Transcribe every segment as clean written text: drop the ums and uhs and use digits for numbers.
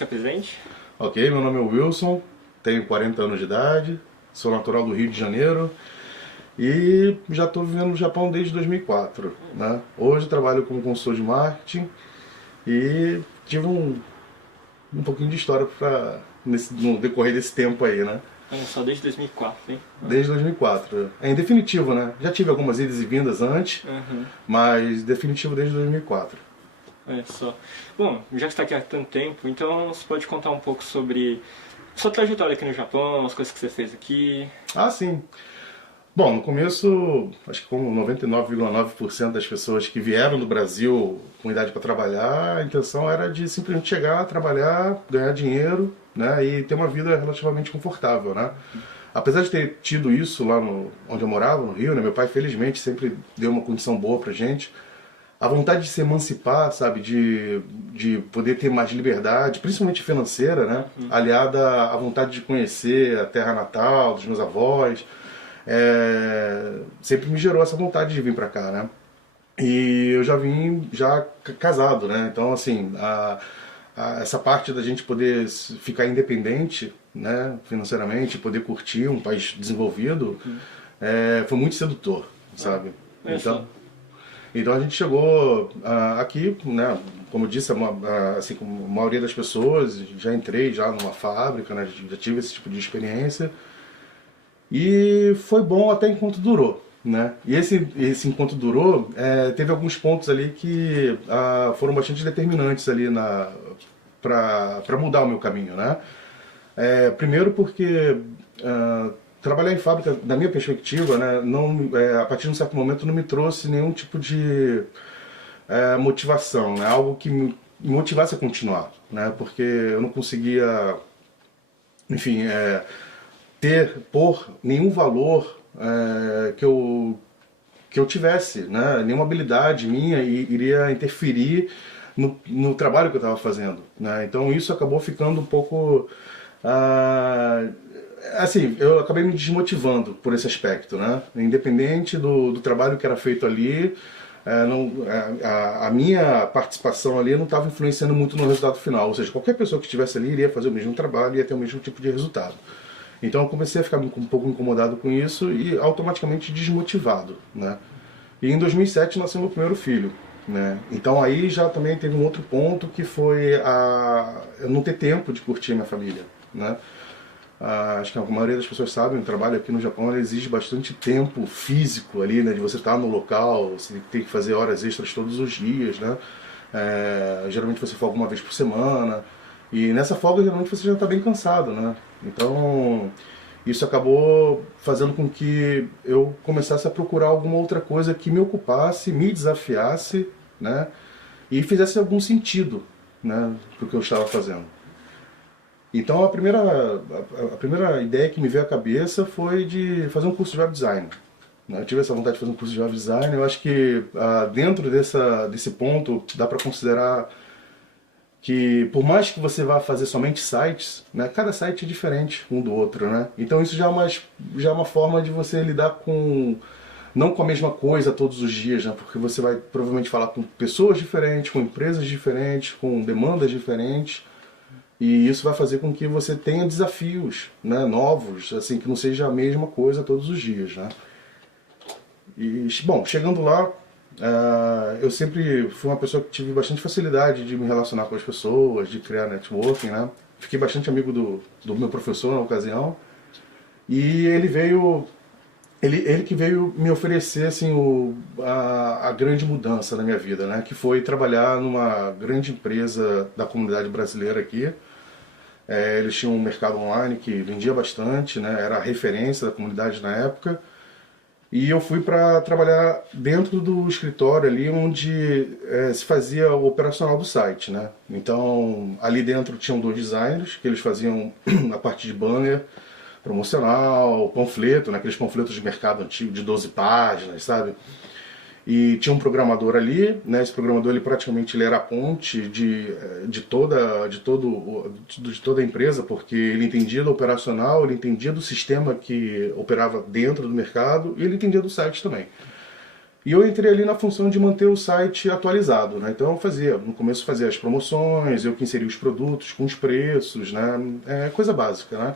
se apresente. Ok, meu nome é Wilson, tenho 40 anos de idade, sou natural do Rio de Janeiro e já estou vivendo no Japão desde 2004, né? Hoje trabalho como consultor de marketing e tive um pouquinho de história no decorrer desse tempo aí, né? Olha só, desde 2004, hein? Desde 2004. É em definitivo, né? Já tive algumas idas e vindas antes, Uhum. mas definitivo desde 2004. Olha só. Bom, já que está aqui há tanto tempo, então você pode contar um pouco sobre sua trajetória aqui no Japão, as coisas que você fez aqui. Ah, sim. Bom, no começo, acho que como 99,9% das pessoas que vieram do Brasil com idade para trabalhar, a intenção era de simplesmente chegar, trabalhar, ganhar dinheiro, né, e ter uma vida relativamente confortável, né. Apesar de ter tido isso lá onde eu morava, no Rio, né, meu pai felizmente sempre deu uma condição boa pra gente. A vontade de se emancipar, sabe, de poder ter mais liberdade, principalmente financeira, né, aliada à vontade de conhecer a terra natal dos meus avós, sempre me gerou essa vontade de vir pra cá, né. E eu já vim casado, né, então assim, essa parte da gente poder ficar independente, né, financeiramente, poder curtir um país desenvolvido, foi muito sedutor, sabe. Olha só. Então a gente chegou aqui, né, como eu disse, assim como a maioria das pessoas, já entrei já numa fábrica, né, já tive esse tipo de experiência. E foi bom até enquanto durou, né? E esse enquanto durou, teve alguns pontos ali que foram bastante determinantes ali para mudar o meu caminho, né? Primeiro porque trabalhar em fábrica, da minha perspectiva, né, não, a partir de um certo momento não me trouxe nenhum tipo de motivação, né? Algo que me motivasse a continuar, né? Porque eu não conseguia, enfim, por nenhum valor que eu tivesse, né? Nenhuma habilidade minha iria interferir no trabalho que eu estava fazendo, né? Então isso acabou ficando um pouco assim, eu acabei me desmotivando por esse aspecto, né? Independente do trabalho que era feito ali, a minha participação ali não estava influenciando muito no resultado final, ou seja, qualquer pessoa que estivesse ali iria fazer o mesmo trabalho e ia ter o mesmo tipo de resultado. Então eu comecei a ficar um pouco incomodado com isso e automaticamente desmotivado, né? E em 2007 nasceu meu primeiro filho, né? Então aí já também teve um outro ponto que foi eu não ter tempo de curtir a minha família, né? Acho que a maioria das pessoas sabe, o trabalho aqui no Japão exige bastante tempo físico ali, né? De você estar no local, você tem que fazer horas extras todos os dias, né? Geralmente você folga uma vez por semana. E nessa folga, geralmente, você já está bem cansado, né? Então, isso acabou fazendo com que eu começasse a procurar alguma outra coisa que me ocupasse, me desafiasse, né? E fizesse algum sentido, né, pro que eu estava fazendo. Então, a primeira ideia que me veio à cabeça foi de fazer um curso de web design. Eu tive essa vontade de fazer um curso de web design. Eu acho que dentro desse ponto dá para considerar que por mais que você vá fazer somente sites, né, cada site é diferente um do outro, né? Então isso já é uma forma de você lidar não com a mesma coisa todos os dias, né? Porque você vai provavelmente falar com pessoas diferentes, com empresas diferentes, com demandas diferentes, e isso vai fazer com que você tenha desafios, né, novos, assim, que não seja a mesma coisa todos os dias, né? E, bom, chegando lá, eu sempre fui uma pessoa que tive bastante facilidade de me relacionar com as pessoas, de criar networking, né? Fiquei bastante amigo do meu professor na ocasião. E ele que veio me oferecer assim, a grande mudança na minha vida, né? Que foi trabalhar numa grande empresa da comunidade brasileira aqui. Eles tinham um mercado online que vendia bastante, né? Era a referência da comunidade na época. E eu fui para trabalhar dentro do escritório ali onde se fazia o operacional do site, né? Então ali dentro tinham dois designers que eles faziam a parte de banner promocional, panfleto, né? Aqueles panfletos de mercado antigo de 12 páginas, sabe? E tinha um programador ali, né? Esse programador ele praticamente ele era a ponte de toda a empresa, porque ele entendia do operacional, ele entendia do sistema que operava dentro do mercado e ele entendia do site também. E eu entrei ali na função de manter o site atualizado, né? Então eu fazia, no começo fazia as promoções, eu que inseria os produtos com os preços, né? É coisa básica, né?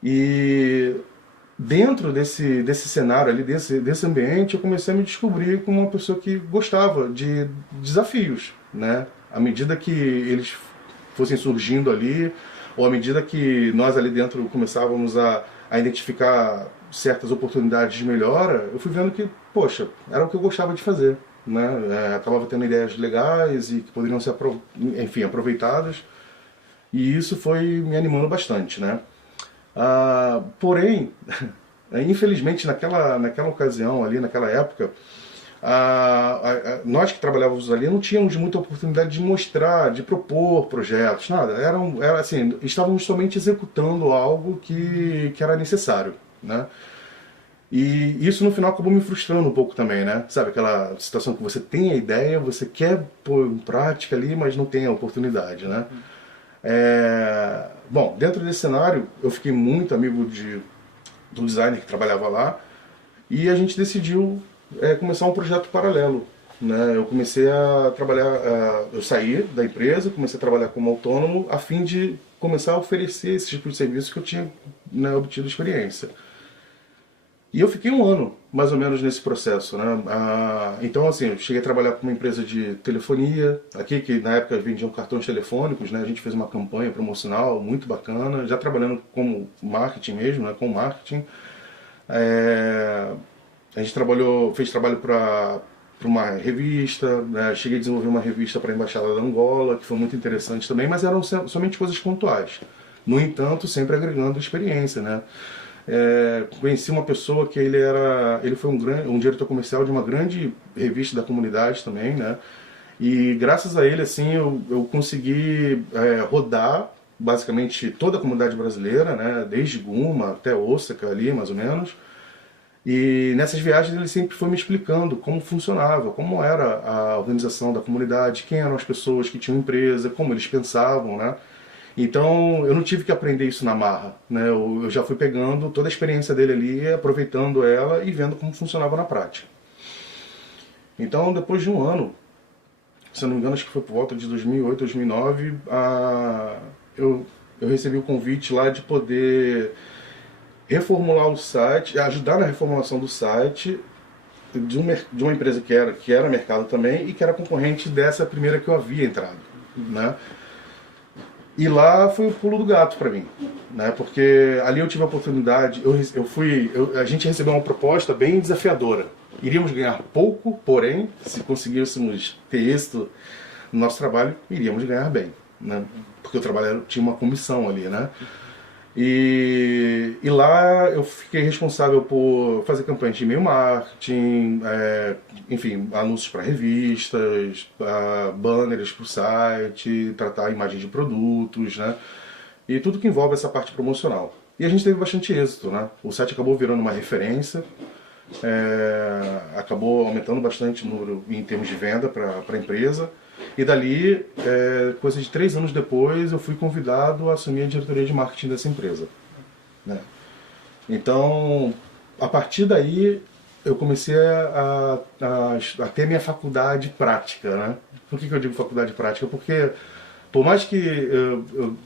E dentro desse cenário ali, desse ambiente, eu comecei a me descobrir como uma pessoa que gostava de desafios, né? À medida que eles fossem surgindo ali, ou à medida que nós ali dentro começávamos a identificar certas oportunidades de melhora, eu fui vendo que, poxa, era o que eu gostava de fazer, né? Acabava tendo ideias legais e que poderiam ser, enfim, aproveitadas, e isso foi me animando bastante, né? Porém, infelizmente naquela ocasião ali, naquela época, nós que trabalhávamos ali não tínhamos muita oportunidade de mostrar, de propor projetos, nada. Era assim, estávamos somente executando algo que era necessário, né? E isso no final acabou me frustrando um pouco também, né? Sabe aquela situação que você tem a ideia, você quer pôr em prática ali, mas não tem a oportunidade, né? Bom, dentro desse cenário, eu fiquei muito amigo do designer que trabalhava lá e a gente decidiu começar um projeto paralelo. Né? Eu comecei a trabalhar, eu saí da empresa, comecei a trabalhar como autônomo a fim de começar a oferecer esse tipo de serviço que eu tinha, né, obtido experiência. E eu fiquei um ano, mais ou menos, nesse processo, né? Então, assim, eu cheguei a trabalhar com uma empresa de telefonia, aqui, que na época vendiam cartões telefônicos, né? A gente fez uma campanha promocional muito bacana, já trabalhando como marketing mesmo, né? Com marketing. A gente fez trabalho para uma revista, né? Cheguei a desenvolver uma revista para a Embaixada da Angola, que foi muito interessante também, mas eram somente coisas pontuais. No entanto, sempre agregando experiência, né? Conheci uma pessoa que ele foi um diretor comercial de uma grande revista da comunidade também, né? E graças a ele, assim, eu consegui rodar basicamente toda a comunidade brasileira, né? Desde Guma até Osaka ali, mais ou menos. E nessas viagens ele sempre foi me explicando como funcionava, como era a organização da comunidade, quem eram as pessoas que tinham empresa, como eles pensavam, né? Então eu não tive que aprender isso na marra, né? Eu já fui pegando toda a experiência dele ali, aproveitando ela e vendo como funcionava na prática. Então depois de um ano, se eu não me engano acho que foi por volta de 2008, 2009, eu recebi o convite lá de poder reformular o site, ajudar na reformulação do site de uma empresa que era mercado também e que era concorrente dessa primeira que eu havia entrado, né? E lá foi o pulo do gato para mim, né? Porque ali eu tive a oportunidade, a gente recebeu uma proposta bem desafiadora. Iríamos ganhar pouco, porém, se conseguíssemos ter êxito no nosso trabalho, iríamos ganhar bem, né? Porque o trabalho tinha uma comissão ali, né? E lá eu fiquei responsável por fazer campanhas de e-mail marketing, enfim, anúncios para revistas, banners para o site, tratar a imagem de produtos, né? E tudo que envolve essa parte promocional. E a gente teve bastante êxito, né? O site acabou virando uma referência, acabou aumentando bastante o número em termos de venda para a empresa. E dali, coisa de 3 anos depois, eu fui convidado a assumir a diretoria de marketing dessa empresa, né? Então, a partir daí, eu comecei a ter minha faculdade prática, né? Por que eu digo faculdade prática? Porque, por mais que eu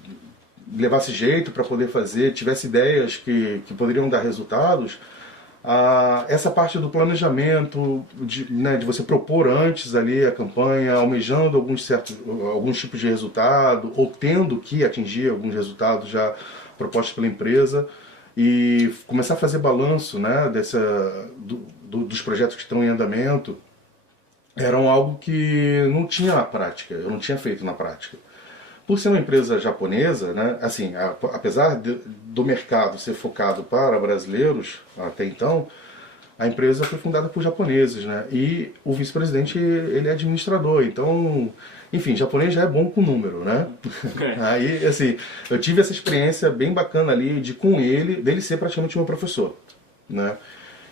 levasse jeito para poder fazer, tivesse ideias que poderiam dar resultados, essa parte do planejamento, né, de você propor antes ali a campanha, almejando alguns tipos de resultado, ou tendo que atingir alguns resultados já propostos pela empresa, e começar a fazer balanço, né, dos projetos que estão em andamento, eram algo que não tinha na prática, eu não tinha feito na prática. Por ser uma empresa japonesa, né, assim, apesar do mercado ser focado para brasileiros até então, a empresa foi fundada por japoneses, né, e o vice-presidente ele é administrador, então, enfim, japonês já é bom com número, né? Aí, assim, eu tive essa experiência bem bacana ali dele ser praticamente meu professor, né?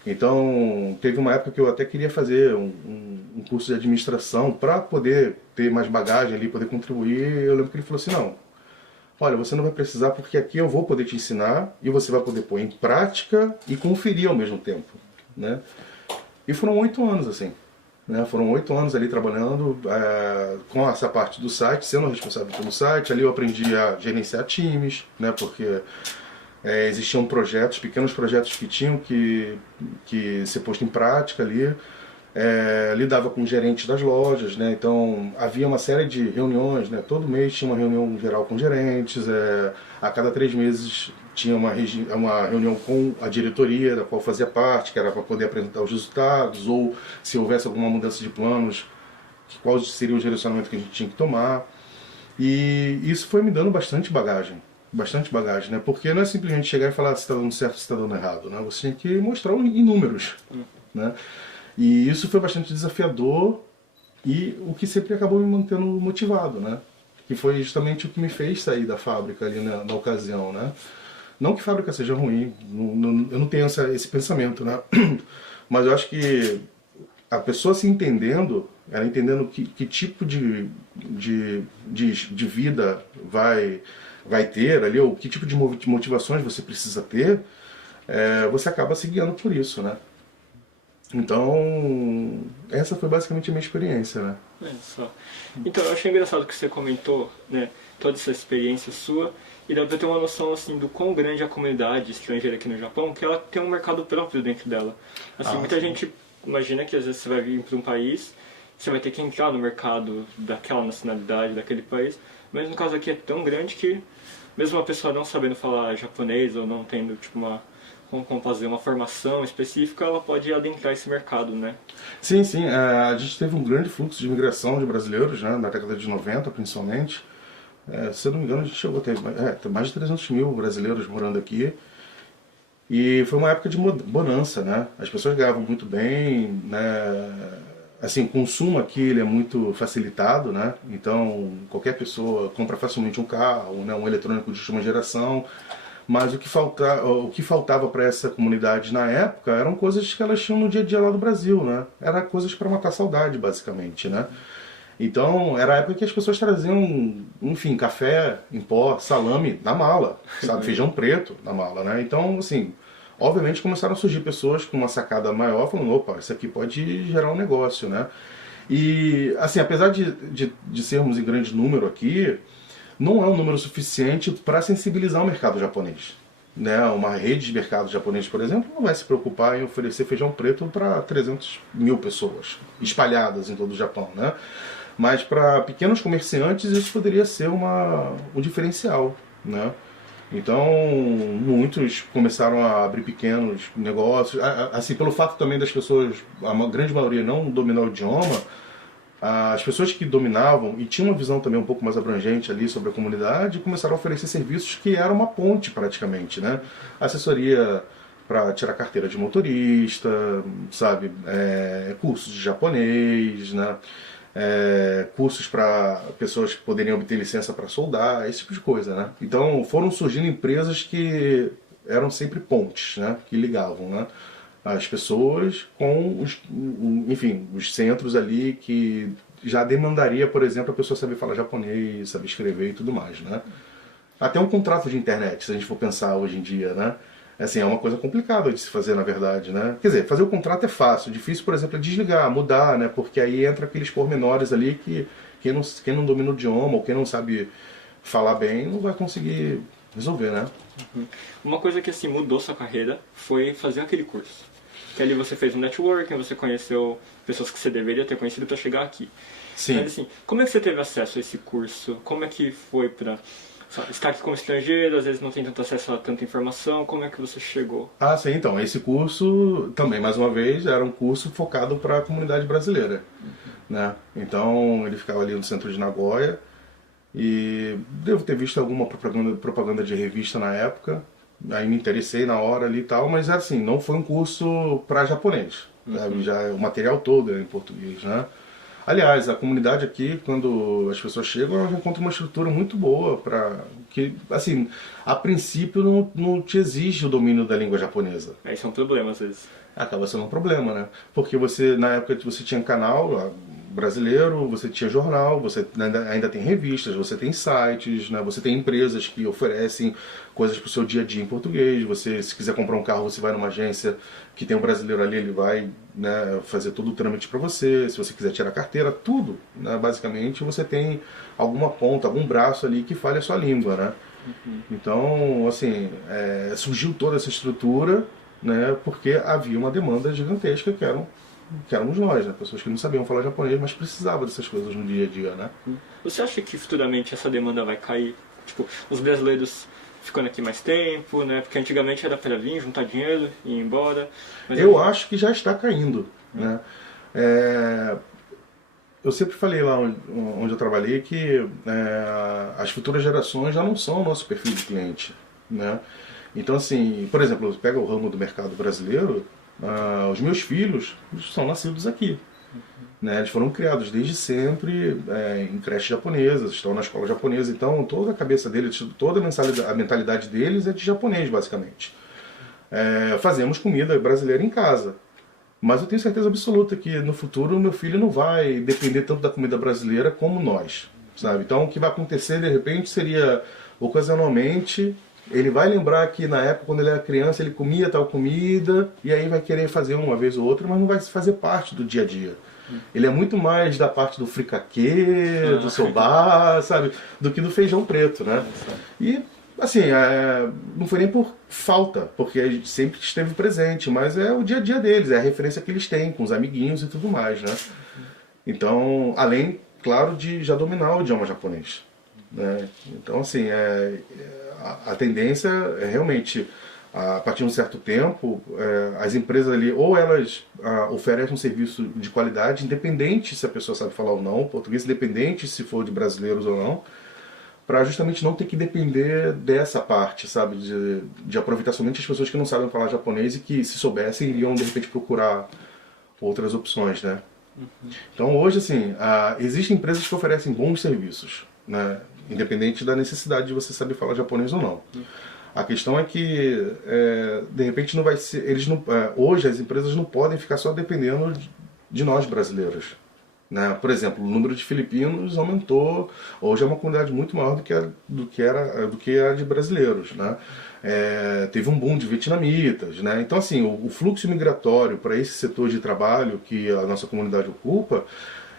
Então, teve uma época que eu até queria fazer um curso de administração para poder ter mais bagagem ali, poder contribuir. Eu lembro que ele falou assim, não, olha, você não vai precisar porque aqui eu vou poder te ensinar e você vai poder pôr em prática e conferir ao mesmo tempo, né? E foram 8 anos, assim. Né? Foram 8 anos ali trabalhando com essa parte do site, sendo responsável pelo site. Ali eu aprendi a gerenciar times, né? Porque existiam projetos, pequenos projetos que tinham que ser posto em prática ali. Lidava com gerentes das lojas, né? Então havia uma série de reuniões, né? Todo mês tinha uma reunião geral com gerentes, a cada 3 meses tinha uma reunião com a diretoria da qual fazia parte, que era para poder apresentar os resultados, ou se houvesse alguma mudança de planos, qual seria o direcionamento que a gente tinha que tomar. E isso foi me dando bastante bagagem, né? Porque não é simplesmente chegar e falar se está dando certo ou se está dando errado, né? Você tinha que mostrar em números, né? E isso foi bastante desafiador e o que sempre acabou me mantendo motivado, né? Que foi justamente o que me fez sair da fábrica ali na ocasião, né? Não que fábrica seja ruim, eu não tenho esse pensamento, né? Mas eu acho que a pessoa se entendendo, ela entendendo que tipo de vida vai ter ali, ou que tipo de motivações você precisa ter, você acaba se guiando por isso, né? Então, essa foi basicamente a minha experiência, né? Só. Então, eu achei engraçado que você comentou, né, toda essa experiência sua, e dá pra ter uma noção, assim, do quão grande é a comunidade estrangeira aqui no Japão, que ela tem um mercado próprio dentro dela. Assim, muita gente imagina que às vezes você vai vir para um país, você vai ter que entrar no mercado daquela nacionalidade, daquele país, mas no caso aqui é tão grande que, mesmo uma pessoa não sabendo falar japonês, ou não tendo, tipo, como fazer uma formação específica, ela pode adentrar esse mercado, né? Sim, sim. A gente teve um grande fluxo de imigração de brasileiros, né, na década de 90, principalmente. Se eu não me engano, a gente chegou a ter mais de 300 mil brasileiros morando aqui. E foi uma época de bonança, né? As pessoas ganhavam muito bem, né? Assim, o consumo aqui ele é muito facilitado, né? Então, qualquer pessoa compra facilmente um carro, né, um eletrônico de última geração. Mas o que faltava para essa comunidade na época eram coisas que elas tinham no dia a dia lá do Brasil, né? Era coisas para matar a saudade, basicamente, né? Então, era a época que as pessoas traziam, enfim, café em pó, salame na mala, sabe? Feijão preto na mala, né? Então, assim, obviamente começaram a surgir pessoas com uma sacada maior, falando, opa, isso aqui pode gerar um negócio, né? E, assim, apesar de sermos em grande número aqui, não é um número suficiente para sensibilizar o mercado japonês. Né? Uma rede de mercado japonês, por exemplo, não vai se preocupar em oferecer feijão preto para 300 mil pessoas espalhadas em todo o Japão. Né? Mas para pequenos comerciantes isso poderia ser um diferencial. Né? Então, muitos começaram a abrir pequenos negócios. Assim, pelo fato também das pessoas, a grande maioria não dominar o idioma, as pessoas que dominavam e tinham uma visão também um pouco mais abrangente ali sobre a comunidade começaram a oferecer serviços que eram uma ponte praticamente, né? Assessoria para tirar carteira de motorista, sabe? Cursos de japonês, né? Cursos para pessoas que poderiam obter licença para soldar, esse tipo de coisa, né? Então foram surgindo empresas que eram sempre pontes, né? Que ligavam, né? As pessoas com os centros ali que já demandaria, por exemplo, a pessoa saber falar japonês, saber escrever e tudo mais, né? Até um contrato de internet, se a gente for pensar hoje em dia, né? Assim, é uma coisa complicada de se fazer, na verdade, né? Quer dizer, fazer o contrato é fácil, difícil, por exemplo, é desligar, mudar, né? Porque aí entra aqueles pormenores ali que quem não domina o idioma ou quem não sabe falar bem não vai conseguir resolver, né? Uma coisa que assim mudou sua carreira foi fazer aquele curso. Que ali você fez um networking, você conheceu pessoas que você deveria ter conhecido para chegar aqui. Sim. Mas assim, como é que você teve acesso a esse curso? Como é que foi para estar aqui como estrangeiro, às vezes não tem tanto acesso a tanta informação, como é que você chegou? Ah, sim, então, esse curso também, mais uma vez, era um curso focado para a comunidade brasileira, né? Então, ele ficava ali no centro de Nagoya e devo ter visto alguma propaganda de revista na época, aí me interessei na hora ali e tal, mas assim, não foi um curso para japonês, sabe? Já o material todo é em português, né? Aliás, a comunidade aqui, quando as pessoas chegam, elas encontram uma estrutura muito boa para que, assim, a princípio não te exige o domínio da língua japonesa. Isso é um problema às vezes. Acaba sendo um problema, né? Porque você, na época que você tinha canal, brasileiro, você tinha jornal, você ainda tem revistas, você tem sites, né? Você tem empresas que oferecem coisas para o seu dia a dia em português. Você, se quiser comprar um carro, você vai numa agência que tem um brasileiro ali, ele vai, né, fazer todo o trâmite para você. Se você quiser tirar carteira, tudo, né? Basicamente você tem alguma ponta, algum braço ali que fale a sua língua, né? Então, assim, surgiu toda essa estrutura, né, porque havia uma demanda gigantesca que éramos nós, né, pessoas que não sabiam falar japonês, mas precisavam dessas coisas no dia a dia, né. Você acha que futuramente essa demanda vai cair? Tipo, os brasileiros ficando aqui mais tempo, né? Porque antigamente era para vir, juntar dinheiro e ir embora. Mas Eu acho que já está caindo, né. Eu sempre falei lá onde eu trabalhei que as futuras gerações já não são o nosso perfil de cliente, né? Então, assim, por exemplo, pega o ramo do mercado brasileiro, os meus filhos são nascidos aqui, né? Eles foram criados desde sempre em creches japonesas, estão na escola japonesa, então toda a cabeça deles, toda a mentalidade deles é de japonês, basicamente. Fazemos comida brasileira em casa. Mas eu tenho certeza absoluta que no futuro o meu filho não vai depender tanto da comida brasileira como nós, sabe? Então o que vai acontecer de repente seria, ocasionalmente, ele vai lembrar que na época quando ele era criança ele comia tal comida e aí vai querer fazer uma vez ou outra, mas não vai fazer parte do dia a dia. Ele é muito mais da parte do fricaquê, do soba, sabe? Do que do feijão preto, né? E assim, não foi nem por falta, porque a gente sempre esteve presente, mas é o dia a dia deles, é a referência que eles têm com os amiguinhos e tudo mais, né? Então, além, claro, de já dominar o idioma japonês, né? Então, assim, a tendência é realmente, a partir de um certo tempo, as empresas ali, ou elas oferecem um serviço de qualidade, independente se a pessoa sabe falar ou não, português, independente se for de brasileiros ou não, para justamente não ter que depender dessa parte, sabe, de aproveitar somente as pessoas que não sabem falar japonês e que, se soubessem, iriam de repente procurar outras opções, né? Então hoje, assim, existem empresas que oferecem bons serviços, né, independente da necessidade de você saber falar japonês ou não. A questão é que, de repente, não vai ser, hoje as empresas não podem ficar só dependendo de nós brasileiros. Né? Por exemplo, o número de filipinos aumentou, hoje é uma comunidade muito maior do que era de brasileiros. Né? Teve um boom de vietnamitas. Né? Então, assim, o fluxo migratório para esse setor de trabalho que a nossa comunidade ocupa,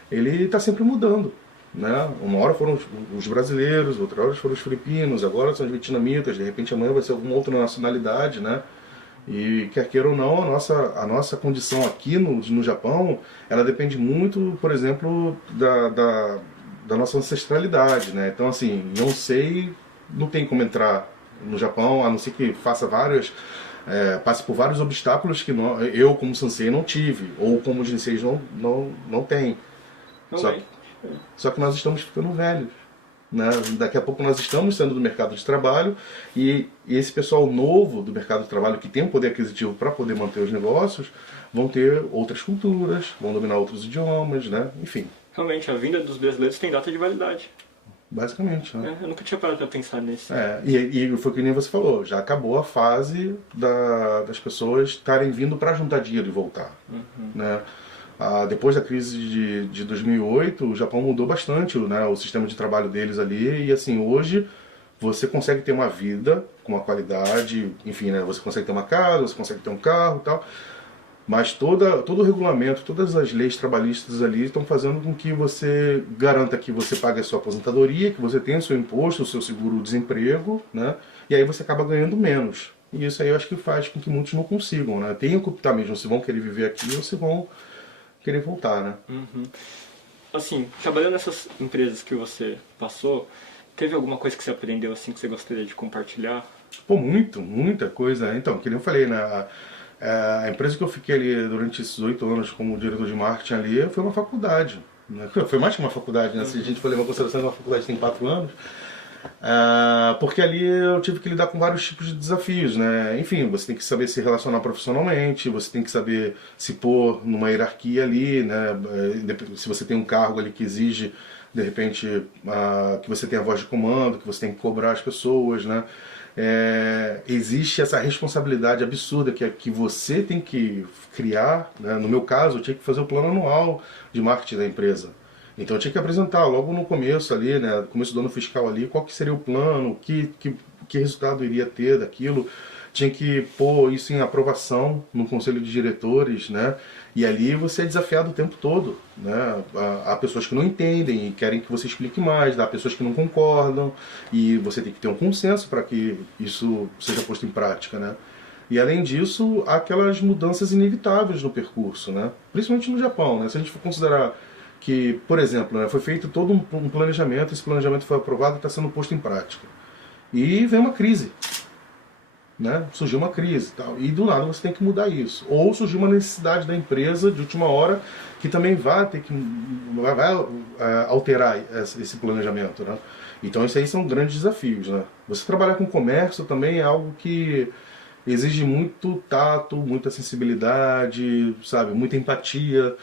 ele está sempre mudando. Né? Uma hora foram os brasileiros, outra hora foram os filipinos, agora são os vietnamitas, de repente amanhã vai ser alguma outra nacionalidade, né? E quer queira ou não, a nossa condição aqui no Japão, ela depende muito, por exemplo, da nossa ancestralidade, né? Então, assim, Yonsei não tem como entrar no Japão, a não ser que passe por vários obstáculos que eu, como Sansei, não tive, ou como os Jinseis não têm. Só que nós estamos ficando velhos. Né? Daqui a pouco nós estamos saindo do mercado de trabalho e esse pessoal novo do mercado de trabalho que tem um poder aquisitivo para poder manter os negócios vão ter outras culturas, vão dominar outros idiomas, né? Enfim. Realmente, a vinda dos brasileiros tem data de validade. Basicamente, né? Eu nunca tinha parado para pensar nisso. E foi o que nem você falou, já acabou a fase das pessoas estarem vindo para juntar dinheiro e voltar. Né? Depois da crise de 2008, o Japão mudou bastante, né, o sistema de trabalho deles ali, e assim, hoje você consegue ter uma vida com uma qualidade, enfim, né, você consegue ter uma casa, você consegue ter um carro e tal, mas todo o regulamento, todas as leis trabalhistas ali estão fazendo com que você garanta que você pague a sua aposentadoria, que você tenha o seu imposto, o seu seguro-desemprego, né, e aí você acaba ganhando menos. E isso aí eu acho que faz com que muitos não consigam, né, tenham que optar mesmo se vão querer viver aqui ou se vão querer voltar, né? Assim, trabalhando nessas empresas que você passou, teve alguma coisa que você aprendeu assim que você gostaria de compartilhar? Pô, muita coisa. Então, que nem eu falei, né? A empresa que eu fiquei ali durante esses 8 anos como diretor de marketing ali foi uma faculdade. Né? Foi mais que uma faculdade, né? Se a gente for levar em consideração que uma faculdade tem 4 anos. Porque ali eu tive que lidar com vários tipos de desafios, né? Enfim, você tem que saber se relacionar profissionalmente, você tem que saber se pôr numa hierarquia ali, né? Se você tem um cargo ali que exige, de repente, que você tenha voz de comando, que você tem que cobrar as pessoas, né? existe essa responsabilidade absurda que você tem que criar, né? No meu caso, eu tinha que fazer o plano anual de marketing da empresa. Então eu tinha que apresentar logo no começo ali, né, no começo do ano fiscal ali, qual que seria o plano, que resultado iria ter daquilo. Tinha que pôr isso em aprovação no conselho de diretores, né? E ali você é desafiado o tempo todo, né? Há pessoas que não entendem e querem que você explique mais, há pessoas que não concordam e você tem que ter um consenso para que isso seja posto em prática, né? E além disso, há aquelas mudanças inevitáveis no percurso, né? Principalmente no Japão, né? Se a gente for considerar que, por exemplo, né, foi feito todo um planejamento, esse planejamento foi aprovado e está sendo posto em prática. E vem uma crise, né? Surgiu uma crise e tal, e do nada você tem que mudar isso. Ou surgiu uma necessidade da empresa de última hora que também vai ter que alterar esse planejamento, né? Então isso aí são grandes desafios, né? Você trabalhar com comércio também é algo que exige muito tato, muita sensibilidade, sabe, muita empatia,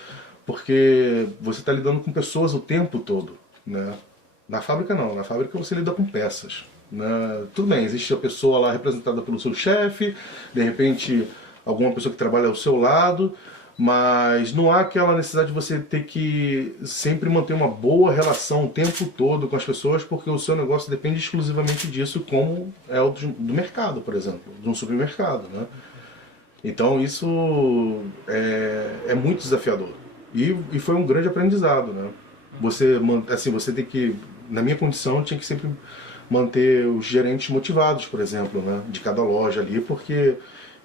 porque você está lidando com pessoas o tempo todo, né? Na fábrica não, na fábrica você lida com peças, né? Tudo bem, existe a pessoa lá representada pelo seu chefe, de repente alguma pessoa que trabalha ao seu lado, mas não há aquela necessidade de você ter que sempre manter uma boa relação o tempo todo com as pessoas, porque o seu negócio depende exclusivamente disso, como é o do mercado, por exemplo, de um supermercado, né? Então isso é muito desafiador. E foi um grande aprendizado, né? Você tem que, na minha condição, tinha que sempre manter os gerentes motivados, por exemplo, né? De cada loja ali, porque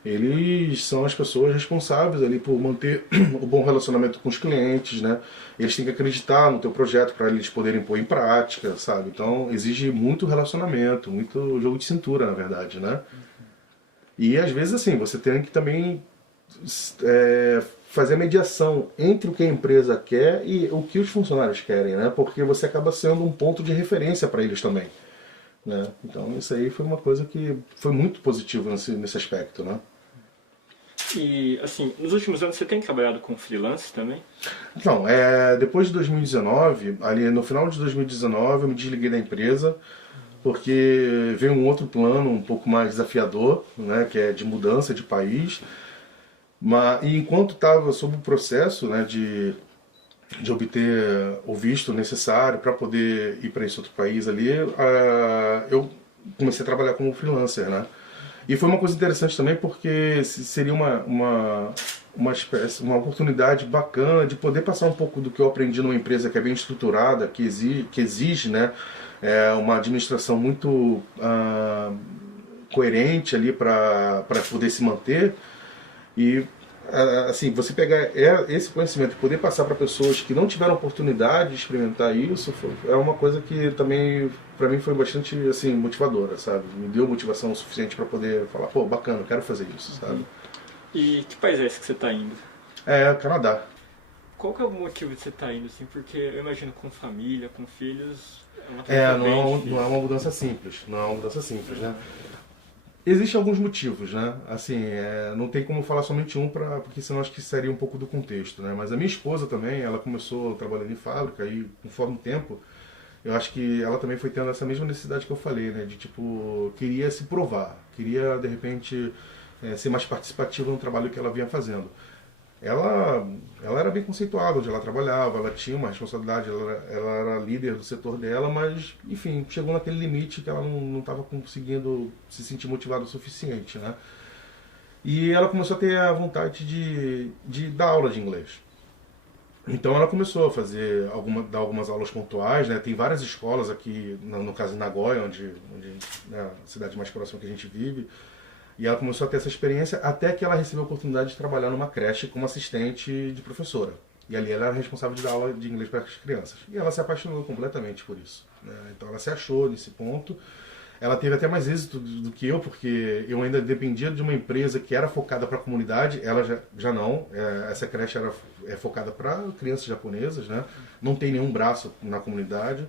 eles são as pessoas responsáveis ali por manter o bom relacionamento com os clientes, né? Eles têm que acreditar no teu projeto para eles poderem pôr em prática, sabe? Então exige muito relacionamento, muito jogo de cintura, na verdade, né? E às vezes assim, você tem que também fazer a mediação entre o que a empresa quer e o que os funcionários querem, né? Porque você acaba sendo um ponto de referência para eles também, né? Então isso aí foi uma coisa que foi muito positivo nesse aspecto, né? E, assim, nos últimos anos você tem trabalhado com freelance também? Então, depois de 2019, ali no final de 2019, eu me desliguei da empresa porque veio um outro plano um pouco mais desafiador, né, que é de mudança de país. E enquanto estava sob o processo, né, de obter o visto necessário para poder ir para esse outro país ali, eu comecei a trabalhar como freelancer, né? E foi uma coisa interessante também porque seria uma oportunidade bacana de poder passar um pouco do que eu aprendi numa empresa que é bem estruturada, que exige, né, uma administração muito coerente ali para poder se manter. E assim, você pegar esse conhecimento e poder passar para pessoas que não tiveram oportunidade de experimentar isso, é uma coisa que também para mim foi bastante assim motivadora, sabe? Me deu motivação suficiente para poder falar, pô, bacana, eu quero fazer isso, sabe? E que país é esse que você está indo? Canadá. Qual que é o motivo de você estar indo, assim? Porque eu imagino com família, com filhos, é uma tarefa bem difícil. Não é uma mudança simples, né? Existem alguns motivos, né? Assim, não tem como falar somente um, porque senão acho que seria um pouco do contexto, né? Mas a minha esposa também, ela começou trabalhando em fábrica e conforme o tempo, eu acho que ela também foi tendo essa mesma necessidade que eu falei, né? De tipo, queria se provar, queria de repente ser mais participativa no trabalho que ela vinha fazendo. Ela era bem conceituada onde ela trabalhava, ela tinha uma responsabilidade, ela era líder do setor dela, mas, enfim, chegou naquele limite que ela não estava conseguindo se sentir motivada o suficiente, né? E ela começou a ter a vontade de dar aula de inglês. Então ela começou a dar algumas aulas pontuais, né? Tem várias escolas aqui, no caso em Nagoya, onde né, a cidade mais próxima que a gente vive. E ela começou a ter essa experiência até que ela recebeu a oportunidade de trabalhar numa creche como assistente de professora. E ali ela era responsável de dar aula de inglês para as crianças. E ela se apaixonou completamente por isso, né? Então ela se achou nesse ponto. Ela teve até mais êxito do que eu, porque eu ainda dependia de uma empresa que era focada para a comunidade. Ela já não. Essa creche é focada para crianças japonesas, né? Não tem nenhum braço na comunidade.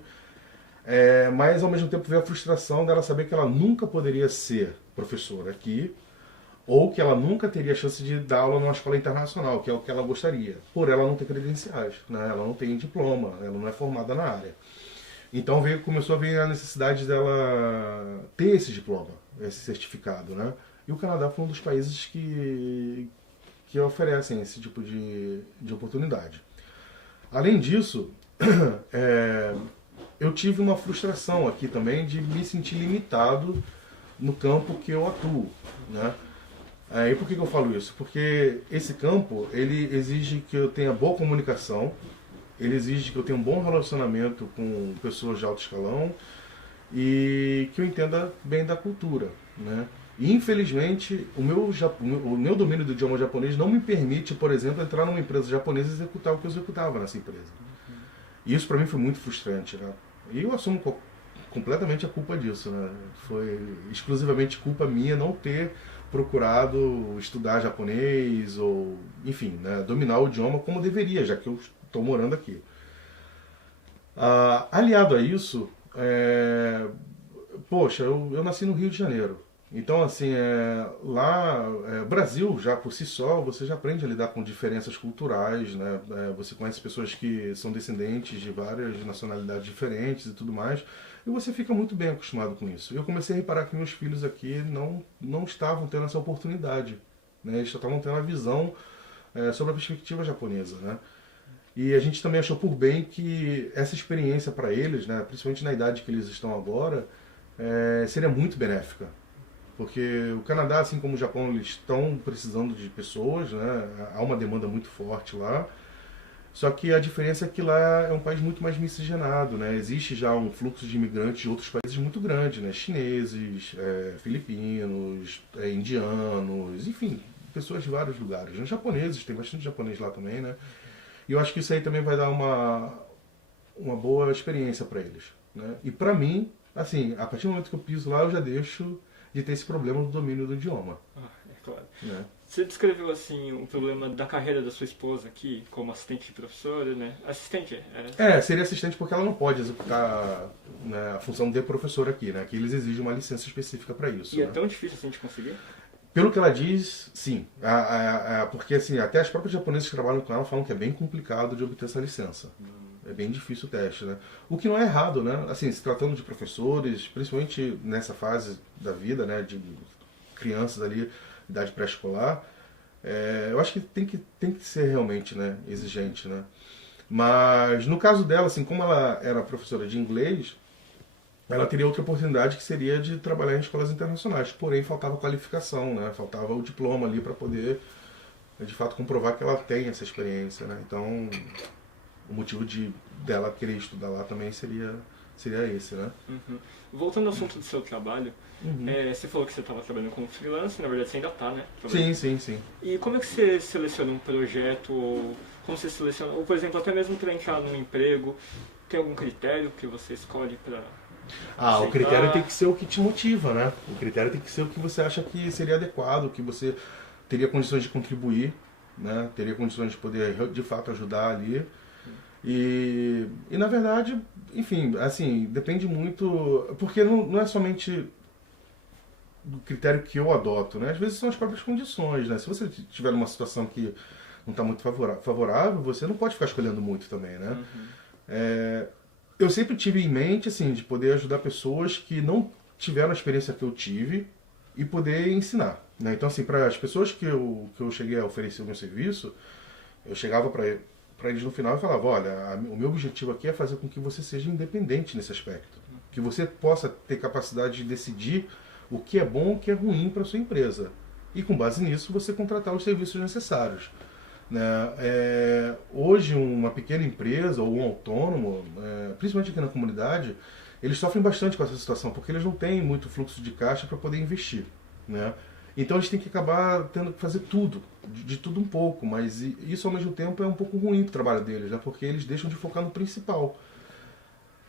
Mas ao mesmo tempo veio a frustração dela saber que ela nunca poderia ser professora aqui, ou que ela nunca teria chance de dar aula numa escola internacional, que é o que ela gostaria, por ela não ter credenciais, né? Ela não tem diploma, ela não é formada na área. Então começou a ver a necessidade dela ter esse diploma, esse certificado, né? E o Canadá foi um dos países que oferecem esse tipo de oportunidade. Além disso, é, eu tive uma frustração aqui também de me sentir limitado no campo que eu atuo, né? E por que eu falo isso? Porque esse campo, ele exige que eu tenha boa comunicação, ele exige que eu tenha um bom relacionamento com pessoas de alto escalão e que eu entenda bem da cultura, né? E infelizmente o meu domínio do idioma japonês não me permite, por exemplo, entrar numa empresa japonesa e executar o que eu executava nessa empresa. E isso para mim foi muito frustrante, né? E eu assumo completamente a culpa disso, né? Foi exclusivamente culpa minha não ter procurado estudar japonês ou, enfim, né, dominar o idioma como deveria, já que eu estou morando aqui. Aliado a isso, poxa, eu nasci no Rio de Janeiro. Então, assim, lá, Brasil, já por si só, você já aprende a lidar com diferenças culturais, né? Você conhece pessoas que são descendentes de várias nacionalidades diferentes e tudo mais, e você fica muito bem acostumado com isso. Eu comecei a reparar que meus filhos aqui não estavam tendo essa oportunidade, né? Eles já estavam tendo a visão sobre a perspectiva japonesa, né? E a gente também achou por bem que essa experiência para eles, né, principalmente na idade que eles estão agora, seria muito benéfica. Porque o Canadá, assim como o Japão, eles estão precisando de pessoas, né? Há uma demanda muito forte lá. Só que a diferença é que lá é um país muito mais miscigenado, né? Existe já um fluxo de imigrantes de outros países muito grande, né? Chineses, filipinos, indianos, enfim, pessoas de vários lugares. Né? Japoneses, tem bastante japonês lá também, né? E eu acho que isso aí também vai dar uma boa experiência para eles, né? E para mim, assim, a partir do momento que eu piso lá, eu já deixo de ter esse problema do domínio do idioma. É claro. Né? Você descreveu assim o problema da carreira da sua esposa aqui como assistente de professora, né? Assistente, seria assistente porque ela não pode executar, né, a função de professora aqui, né? Que eles exigem uma licença específica para isso. E né? é tão difícil assim de conseguir? Pelo que ela diz, sim. Porque assim, até as próprias japonesas que trabalham com ela falam que é bem complicado de obter essa licença. É bem difícil o teste, né? O que não é errado, né? Assim, se tratando de professores, principalmente nessa fase da vida, né? De crianças ali, idade pré-escolar, eu acho que tem que ser realmente, né, exigente, né? Mas no caso dela, assim, como ela era professora de inglês, ela teria outra oportunidade que seria de trabalhar em escolas internacionais. Porém, faltava qualificação, né? Faltava o diploma ali para poder, de fato, comprovar que ela tem essa experiência, né? Então, o motivo dela querer estudar lá também seria esse, né? Uhum. Voltando ao assunto do seu trabalho, você falou que você estava trabalhando como freelancer, na verdade você ainda está, né? Sim. E como é que você seleciona um projeto, ou como você seleciona, ou por exemplo, até mesmo para entrar num emprego, tem algum critério que você escolhe para aceitar? O critério tem que ser o que te motiva, né? O critério tem que ser o que você acha que seria adequado, que você teria condições de contribuir, né? Teria condições de poder, de fato, ajudar ali. E na verdade, enfim, assim, depende muito, porque não é somente do critério que eu adoto, né? Às vezes são as próprias condições, né? Se você tiver numa situação que não está muito favorável, você não pode ficar escolhendo muito também, né? Eu sempre tive em mente, assim, de poder ajudar pessoas que não tiveram a experiência que eu tive e poder ensinar, né? Então, assim, para as pessoas que eu cheguei a oferecer o meu serviço, eu chegava para eles no final e falava, olha, o meu objetivo aqui é fazer com que você seja independente nesse aspecto. Que você possa ter capacidade de decidir o que é bom e o que é ruim para a sua empresa. E com base nisso, você contratar os serviços necessários. Né? Hoje, uma pequena empresa ou um autônomo, principalmente aqui na comunidade, eles sofrem bastante com essa situação, porque eles não têm muito fluxo de caixa para poder investir. Né? Então eles têm que acabar tendo que fazer tudo, de tudo um pouco, mas isso ao mesmo tempo é um pouco ruim para o trabalho deles, né? Porque eles deixam de focar no principal.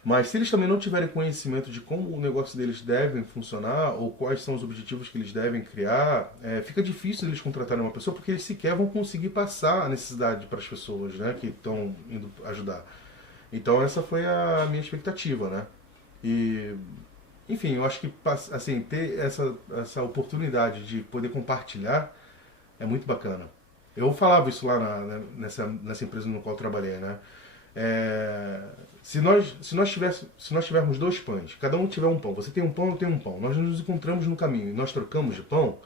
Mas se eles também não tiverem conhecimento de como o negócio deles deve funcionar, ou quais são os objetivos que eles devem criar, fica difícil eles contratarem uma pessoa, porque eles sequer vão conseguir passar a necessidade para as pessoas, né, que estão indo ajudar. Então essa foi a minha expectativa, né? E, enfim, eu acho que assim, ter essa oportunidade de poder compartilhar é muito bacana. Eu falava isso lá nessa empresa no qual eu trabalhei, né? Se nós tivermos dois pães, cada um tiver um pão, você tem um pão, eu tenho um pão, nós nos encontramos no caminho e nós trocamos de pão,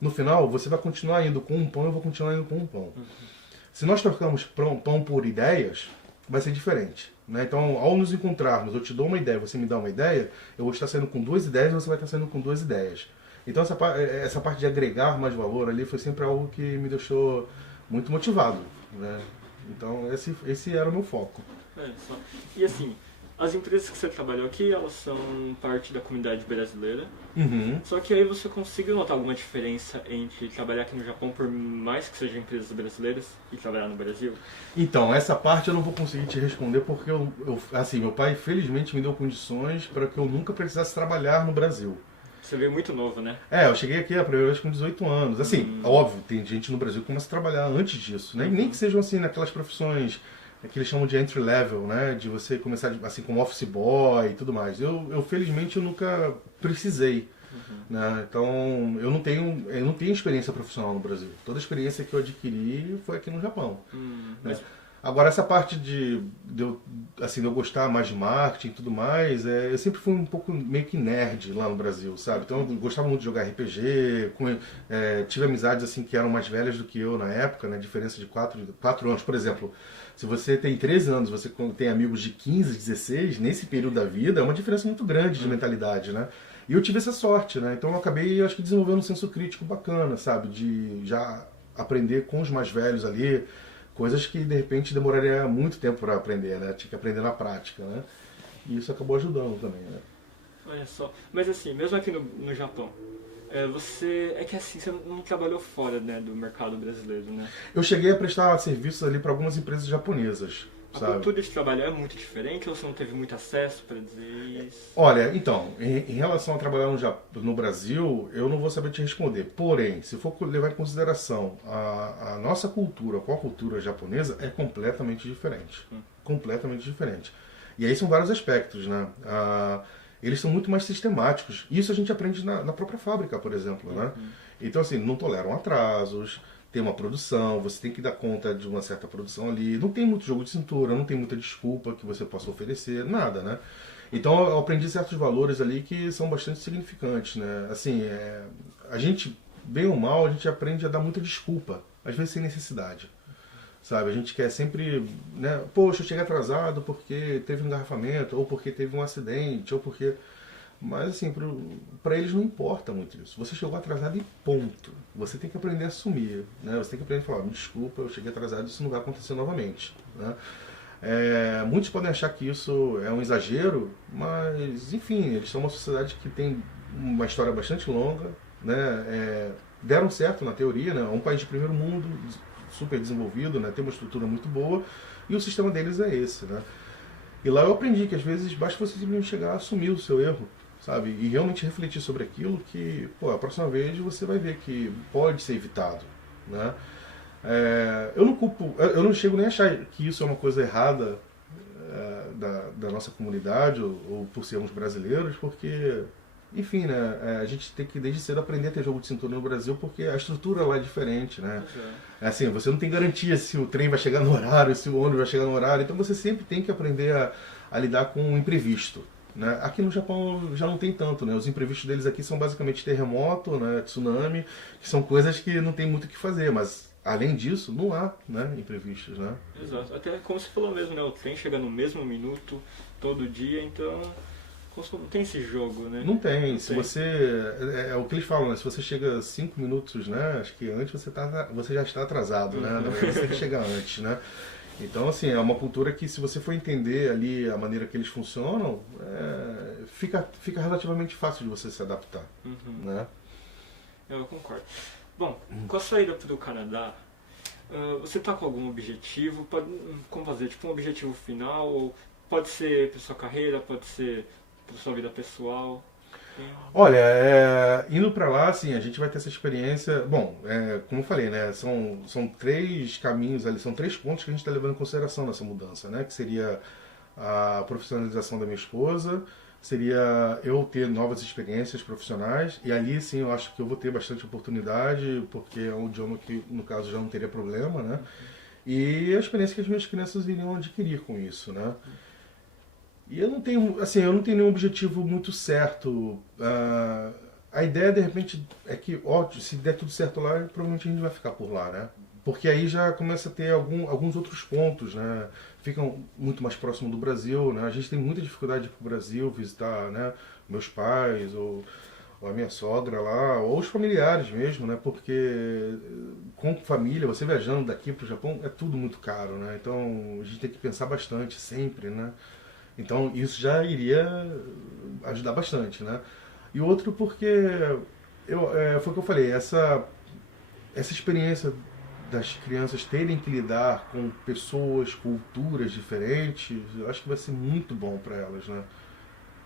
no final você vai continuar indo com um pão, eu vou continuar indo com um pão. Se nós trocamos pão por ideias, vai ser diferente. Né? Então, ao nos encontrarmos, eu te dou uma ideia, você me dá uma ideia, eu vou estar saindo com duas ideias e você vai estar saindo com duas ideias. Então, essa parte de agregar mais valor ali foi sempre algo que me deixou muito motivado. Né? Então, esse era o meu foco. Só. E assim, as empresas que você trabalhou aqui, elas são parte da comunidade brasileira. Uhum. Só que aí você conseguiu notar alguma diferença entre trabalhar aqui no Japão, por mais que sejam empresas brasileiras, e trabalhar no Brasil? Então, essa parte eu não vou conseguir te responder porque assim, meu pai felizmente me deu condições para que eu nunca precisasse trabalhar no Brasil. Você veio muito novo, né? Eu cheguei aqui a primeira vez com 18 anos. Assim, óbvio, tem gente no Brasil que começa a trabalhar antes disso, né? E nem que sejam assim, naquelas profissões que eles chamam de entry level, né? De você começar assim como office boy e tudo mais. Eu felizmente eu nunca precisei, né? Então eu não tenho experiência profissional no Brasil. Toda a experiência que eu adquiri foi aqui no Japão. Né? Agora essa parte de eu gostar mais de marketing e tudo mais, eu sempre fui um pouco meio que nerd lá no Brasil, sabe? Então eu gostava muito de jogar RPG, tive amizades assim que eram mais velhas do que eu na época, né? Diferença de 4 anos, por exemplo. Se você tem 13 anos, você tem amigos de 15, 16, nesse período da vida, é uma diferença muito grande de mentalidade, né? E eu tive essa sorte, né? Então eu acabei, acho que, desenvolvendo um senso crítico bacana, sabe? De já aprender com os mais velhos ali, coisas que, de repente, demoraria muito tempo para aprender, né? Tinha que aprender na prática, né? E isso acabou ajudando também, né? Olha só. Mas assim, mesmo aqui no Japão, você não trabalhou fora, né, do mercado brasileiro, né? Eu cheguei a prestar serviços ali para algumas empresas japonesas, A sabe? cultura de trabalho é muito diferente ou você não teve muito acesso para dizer isso? Olha, então, em relação a trabalhar no Brasil, eu não vou saber te responder. Porém, se for levar em consideração a nossa cultura com a cultura japonesa, é completamente diferente. Completamente diferente. E aí são vários aspectos, né? Eles são muito mais sistemáticos. Isso a gente aprende na própria fábrica, por exemplo, né? Então, assim, não toleram atrasos, tem uma produção, você tem que dar conta de uma certa produção ali. Não tem muito jogo de cintura, não tem muita desculpa que você possa oferecer, nada, né? Então eu aprendi certos valores ali que são bastante significantes, né? Assim, a gente, bem ou mal, a gente aprende a dar muita desculpa, às vezes sem necessidade. Sabe, a gente quer sempre, né? Poxa, eu cheguei atrasado porque teve um engarrafamento, ou porque teve um acidente, ou porque... Mas assim, para eles não importa muito isso. Você chegou atrasado e ponto. Você tem que aprender a assumir, né? Você tem que aprender a falar, me desculpa, eu cheguei atrasado, isso não vai acontecer novamente, né? Muitos podem achar que isso é um exagero, mas enfim, eles são uma sociedade que tem uma história bastante longa, né? Deram certo na teoria, né? É um país de primeiro mundo, super desenvolvido, né? Tem uma estrutura muito boa e o sistema deles é esse, né? E lá eu aprendi que às vezes basta você simplesmente chegar a assumir o seu erro, sabe? E realmente refletir sobre aquilo que, a próxima vez você vai ver que pode ser evitado, né? Eu não chego nem a achar que isso é uma coisa errada da nossa comunidade ou por sermos brasileiros, porque, enfim, né? A gente tem que desde cedo aprender a ter jogo de cintura no Brasil, porque a estrutura lá é diferente, né? Assim, você não tem garantia se o trem vai chegar no horário, se o ônibus vai chegar no horário, então você sempre tem que aprender a lidar com o imprevisto. Né? Aqui no Japão já não tem tanto, né? Os imprevistos deles aqui são basicamente terremoto, né? Tsunami, que são coisas que não tem muito o que fazer, mas além disso, não há, né, imprevistos, né? Exato. Até como você falou mesmo, né? O trem chega no mesmo minuto, todo dia, então não tem esse jogo, né? Não tem. Se você... É o que eles falam, né? Se você chega 5 minutos, né? Acho que antes você já está atrasado, né? Você tem que chegar antes, né? Então, assim, é uma cultura que, se você for entender ali a maneira que eles funcionam, fica relativamente fácil de você se adaptar, né? Eu concordo. Bom, com a saída para o Canadá, você está com algum objetivo? Como fazer? Tipo, um objetivo final? Ou pode ser para sua carreira, pode ser para sua vida pessoal? Olha, indo para lá, assim, a gente vai ter essa experiência. Bom, como eu falei, né? São 3 caminhos ali, são 3 pontos que a gente está levando em consideração nessa mudança, né? Que seria a profissionalização da minha esposa, seria eu ter novas experiências profissionais, e ali sim eu acho que eu vou ter bastante oportunidade, porque é um idioma que, no caso, já não teria problema, né? e a experiência que as minhas crianças iriam adquirir com isso, né? E eu não tenho, assim, eu não tenho nenhum objetivo muito certo. A ideia, de repente, é que, ó, se der tudo certo lá, provavelmente a gente vai ficar por lá, né? Porque aí já começa a ter alguns outros pontos, né? Ficam muito mais próximo do Brasil, né? A gente tem muita dificuldade de ir pro Brasil, visitar, né, meus pais ou a minha sogra lá, ou os familiares mesmo, né? Porque com família, você viajando daqui pro Japão, é tudo muito caro, né? Então a gente tem que pensar bastante sempre, né? Então isso já iria ajudar bastante, né? E outro porque foi o que eu falei, essa experiência das crianças terem que lidar com pessoas, culturas diferentes, eu acho que vai ser muito bom para elas, né?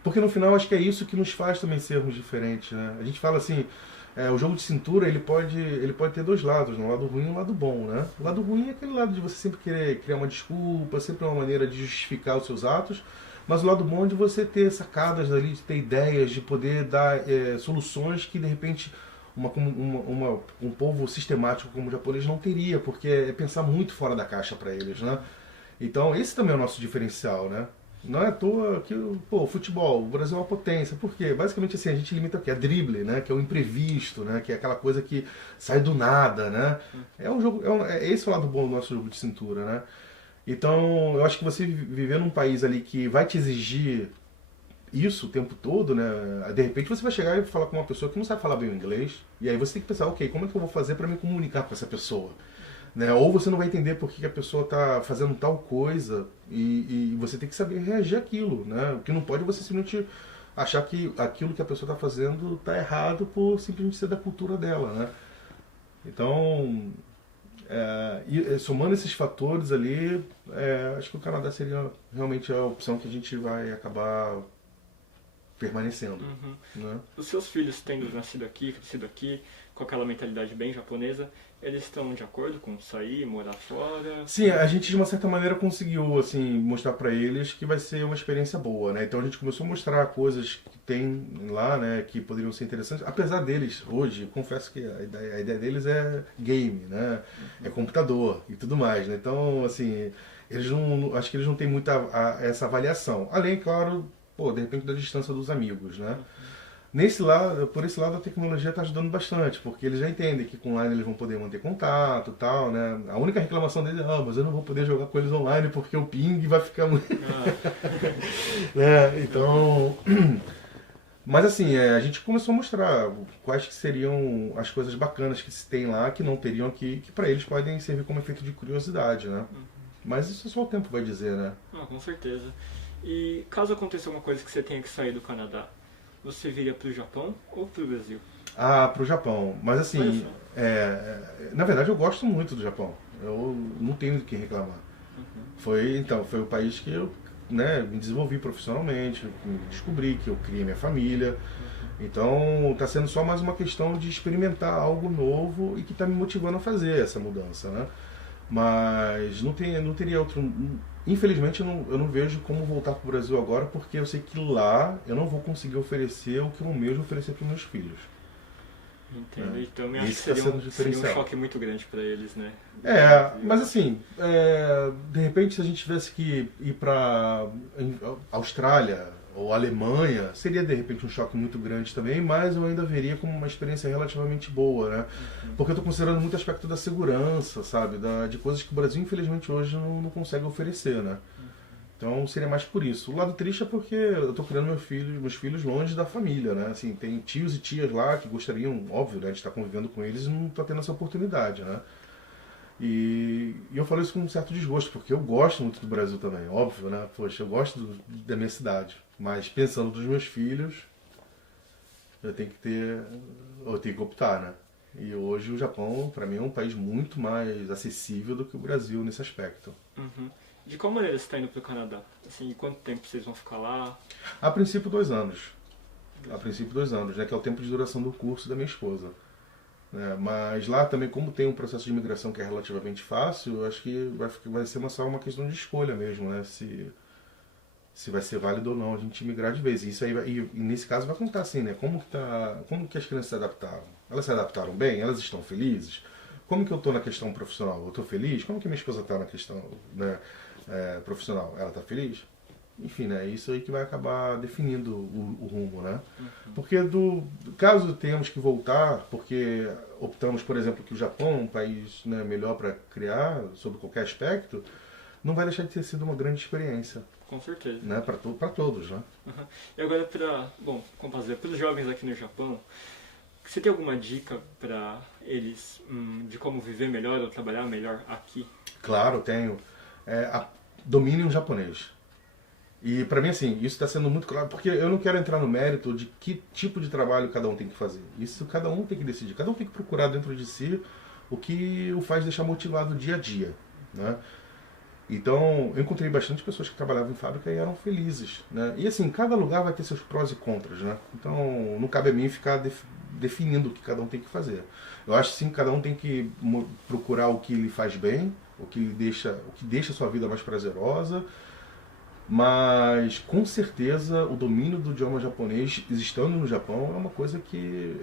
Porque no final acho que é isso que nos faz também sermos diferentes, né? A gente fala assim, o jogo de cintura ele pode ter dois lados, né? Um lado ruim e um lado bom, né? O lado ruim é aquele lado de você sempre querer criar uma desculpa, sempre uma maneira de justificar os seus atos, mas o lado bom é de você ter sacadas ali, de ter ideias, de poder dar soluções que de repente um povo sistemático como o japonês não teria, porque é pensar muito fora da caixa para eles, né? Então esse também é o nosso diferencial, né? Não é à toa que, pô, o futebol, o Brasil é uma potência. Por quê? Basicamente assim, a gente limita o quê? A drible, né? Que é o imprevisto, né? Que é aquela coisa que sai do nada, né? É um jogo, esse é o lado bom do nosso jogo de cintura, né? Então, eu acho que você viver num país ali que vai te exigir isso o tempo todo, né? De repente você vai chegar e falar com uma pessoa que não sabe falar bem o inglês, e aí você tem que pensar, ok, como é que eu vou fazer para me comunicar com essa pessoa? Né? Ou você não vai entender por que a pessoa está fazendo tal coisa e você tem que saber reagir àquilo, né? O que não pode é você simplesmente achar que aquilo que a pessoa está fazendo está errado por simplesmente ser da cultura dela, né? Então, somando esses fatores ali, acho que o Canadá seria realmente a opção que a gente vai acabar permanecendo, Uhum. né? Os seus filhos tendo nascido aqui, crescido aqui, com aquela mentalidade bem japonesa, eles estão de acordo com sair, morar fora? Sim, a gente de uma certa maneira conseguiu assim mostrar para eles que vai ser uma experiência boa, né? Então a gente começou a mostrar coisas que tem lá, né, que poderiam ser interessantes. Apesar deles hoje, confesso que a ideia deles é game, né? É computador e tudo mais, né? Então assim, eles não, acho que eles não têm muita essa avaliação. Além, claro, pô, de repente da distância dos amigos, né? Por esse lado a tecnologia está ajudando bastante, porque eles já entendem que com online eles vão poder manter contato e tal, né? A única reclamação deles é, mas eu não vou poder jogar com eles online porque o ping vai ficar muito... né? Então... Mas assim, a gente começou a mostrar quais que seriam as coisas bacanas que se tem lá, que não teriam aqui, que para eles podem servir como efeito de curiosidade, né? Mas isso só o tempo vai dizer, né? Com certeza. E caso aconteça alguma coisa que você tenha que sair do Canadá, você viria pro Japão ou pro Brasil? Pro Japão. Mas assim, na verdade eu gosto muito do Japão. Eu não tenho do que reclamar. Foi o país que eu, né, me desenvolvi profissionalmente, que me descobri, que eu criei minha família. Então está sendo só mais uma questão de experimentar algo novo e que está me motivando a fazer essa mudança, né? Mas não teria outro. Infelizmente eu não vejo como voltar para o Brasil agora, porque eu sei que lá eu não vou conseguir oferecer o que eu mesmo oferecer para os meus filhos. Entendo. E também acho que Isso está sendo seria um diferencial. choque muito grande para eles, né? Mas assim, de repente se a gente tivesse que ir para Austrália ou Alemanha, seria de repente um choque muito grande também, mas eu ainda veria como uma experiência relativamente boa, né? Porque eu estou considerando muito aspecto da segurança, sabe? De coisas que o Brasil infelizmente hoje não consegue oferecer, né? Então seria mais por isso. O lado triste é porque eu estou criando meus filhos longe da família, né? Assim, tem tios e tias lá que gostariam, óbvio, né, de estar convivendo com eles e não está tendo essa oportunidade, né? E eu falo isso com um certo desgosto, porque eu gosto muito do Brasil também, óbvio, né? Poxa, eu gosto da minha cidade, mas pensando nos meus filhos, eu tenho que optar, né? E hoje o Japão, para mim, é um país muito mais acessível do que o Brasil nesse aspecto. Uhum. De qual maneira você está indo para o Canadá? Assim, quanto tempo vocês vão ficar lá? A princípio, 2 anos. A princípio, 2 anos, né? Que é o tempo de duração do curso da minha esposa. Mas lá também, como tem um processo de imigração que é relativamente fácil, eu acho que vai ser só uma questão de escolha mesmo, né? Se vai ser válido ou não a gente migrar de vez. E nesse caso vai contar assim, né? Como que as crianças se adaptaram? Elas se adaptaram bem? Elas estão felizes? como que eu tô na questão profissional? Eu tô feliz? Como que minha esposa tá na questão, né, profissional? Ela tá feliz? Enfim, né, isso aí que vai acabar definindo o rumo, né? Porque caso tenhamos que voltar, porque optamos, por exemplo, que o Japão é um país, né, melhor para criar, sobre qualquer aspecto, não vai deixar de ter sido uma grande experiência, Com certeza. né, para todos, né? Uhum. E agora como fazer, para os jovens aqui no Japão, você tem alguma dica para eles de como viver melhor ou trabalhar melhor aqui? Claro, tenho. Domine o japonês. E para mim, assim, isso está sendo muito claro, porque eu não quero entrar no mérito de que tipo de trabalho cada um tem que fazer. Isso cada um tem que decidir. Cada um tem que procurar dentro de si o que o faz deixar motivado dia a dia, né? Então, eu encontrei bastante pessoas que trabalhavam em fábrica e eram felizes, né? E assim, cada lugar vai ter seus prós e contras, né? Então, não cabe a mim ficar definindo o que cada um tem que fazer. Eu acho sim que cada um tem que procurar o que lhe faz bem, o que deixa a sua vida mais prazerosa, mas com certeza o domínio do idioma japonês, estando no Japão, é uma coisa que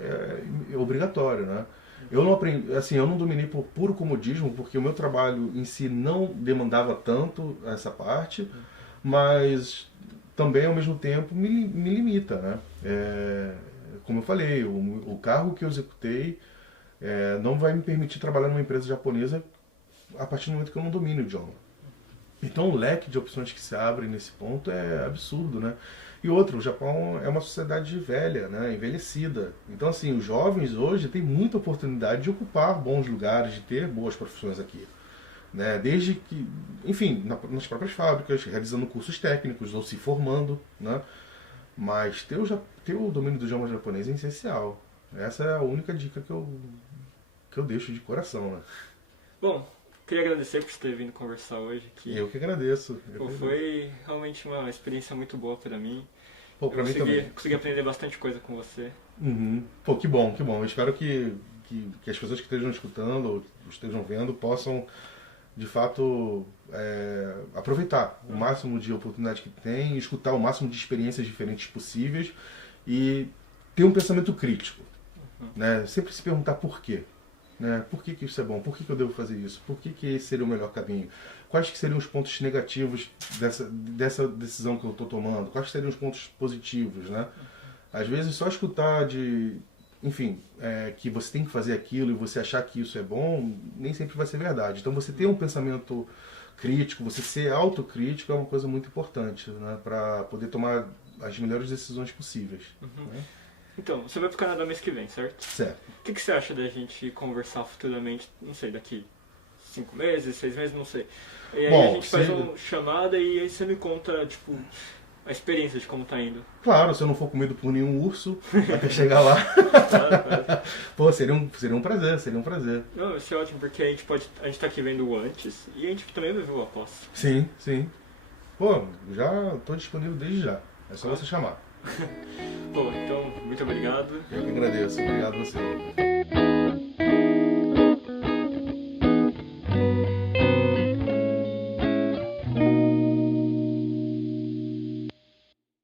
é obrigatório, né? Eu não aprendi, assim, eu não dominei por puro comodismo, porque o meu trabalho em si não demandava tanto essa parte, mas também ao mesmo tempo me limita, né? Como eu falei, o cargo que eu executei não vai me permitir trabalhar numa empresa japonesa a partir do momento que eu não domino o idioma. Então o leque de opções que se abre nesse ponto é absurdo, né? E outro, o Japão é uma sociedade velha, né? Envelhecida. Então assim, os jovens hoje têm muita oportunidade de ocupar bons lugares, de ter boas profissões aqui, né? Desde que, enfim, nas próprias fábricas, realizando cursos técnicos ou se formando, né? Mas ter o domínio do idioma japonês é essencial. Essa é a única dica que eu deixo de coração, né? Bom, queria agradecer por você ter vindo conversar hoje aqui. Eu que agradeço. Foi realmente uma experiência muito boa para mim. Pô, pra mim também. Consegui aprender bastante coisa com você. Uhum. Pô, que bom, que bom. Eu espero que as pessoas que estejam escutando ou estejam vendo possam, de fato, aproveitar o máximo de oportunidade que tem, escutar o máximo de experiências diferentes possíveis e ter um pensamento crítico, né? Sempre se perguntar por quê. Né? Por que isso é bom? Por que eu devo fazer isso? Por que esse seria o melhor caminho? Quais que seriam os pontos negativos dessa decisão que eu estou tomando? Quais seriam os pontos positivos? Né? Às vezes só escutar que você tem que fazer aquilo e você achar que isso é bom, nem sempre vai ser verdade. Então você ter um pensamento crítico, você ser autocrítico é uma coisa muito importante, né? Para poder tomar as melhores decisões possíveis. Né? Então, você vai pro Canadá mês que vem, certo? Certo. O que você acha da gente conversar futuramente, não sei, daqui 5 meses, 6 meses, não sei. E aí a gente faz uma chamada e aí você me conta, tipo, a experiência de como tá indo. Claro, se eu não for comido por nenhum urso até chegar lá. Claro. Pô, seria um prazer, seria um prazer. Não, vai ser ótimo, porque a gente tá aqui vendo o antes e a gente também vai ver o após. Sim, sim. Pô, já tô disponível desde já. É só você chamar. Bom, então, muito obrigado. Eu que agradeço. Obrigado a você.